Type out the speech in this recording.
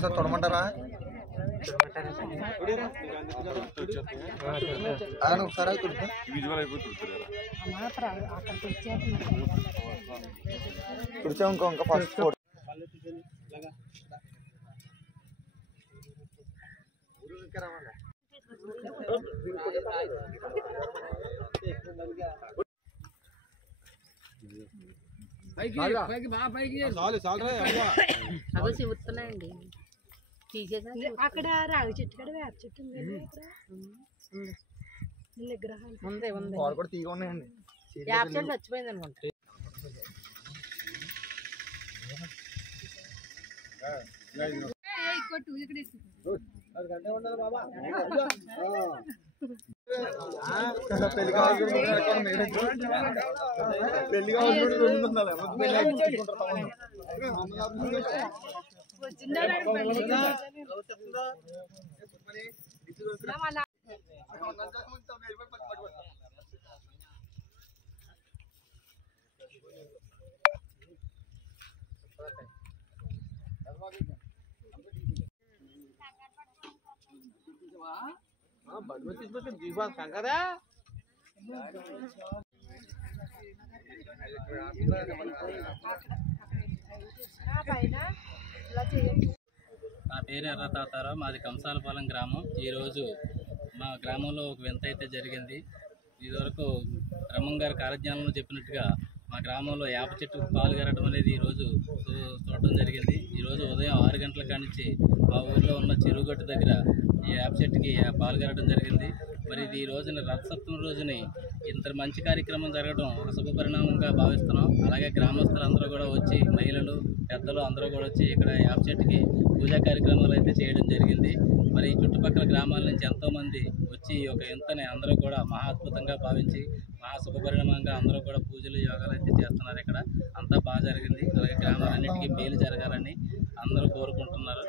Sir తొడమంటారా ఒకసారి తుడిచా ఇంకా first చెబుతున్నాయండి అక్కడ రావి చెట్టు కూడా వేప చెట్టు ఉంది విగ్రహాలు ఉంది ఉంది కూడా తీగ ఉన్నాయండి వేప చెట్టు చచ్చిపోయింది అనుకుంటా నా పేరు ఎర్ర తాతారావు, మాది కంసాలపాలెం గ్రామం. ఈరోజు మా గ్రామంలో ఒక వింత అయితే జరిగింది. ఇదివరకు బ్రహ్మం గారి కాలజ్ఞానంలో చెప్పినట్టుగా మా గ్రామంలో వేప చెట్టు పాలు గరడం అనేది ఈరోజు చూడటం జరిగింది. ఈరోజు ఉదయం 6 గంటల కానించి మా ఊరిలో ఉన్న చెరువుగట్టు దగ్గర ఈ వేప చెట్టుకి పాలు గరడం జరిగింది. మరి ఇది ఈ రోజున రథసప్తమి రోజుని ఇంత మంచి కార్యక్రమం జరగడం ఒక శుభ పరిణామంగా భావిస్తున్నాం. అలాగే గ్రామస్తులు అందరూ కూడా వచ్చి, మహిళలు పెద్దలు అందరూ కూడా వచ్చి ఇక్కడ వేప చెట్టుకి పూజా కార్యక్రమాలు అయితే చేయడం జరిగింది. మరి చుట్టుపక్కల గ్రామాల నుంచి ఎంతోమంది వచ్చి ఒక ఇంతని అందరూ కూడా మహా అద్భుతంగా భావించి మహా శుభ పరిణామంగా అందరూ కూడా పూజలు యోగాలు అయితే చేస్తున్నారు. ఇక్కడ అంతా బాగా జరిగింది. అలాగే గ్రామాలన్నింటికీ మేలు జరగాలని అందరూ కోరుకుంటున్నారు.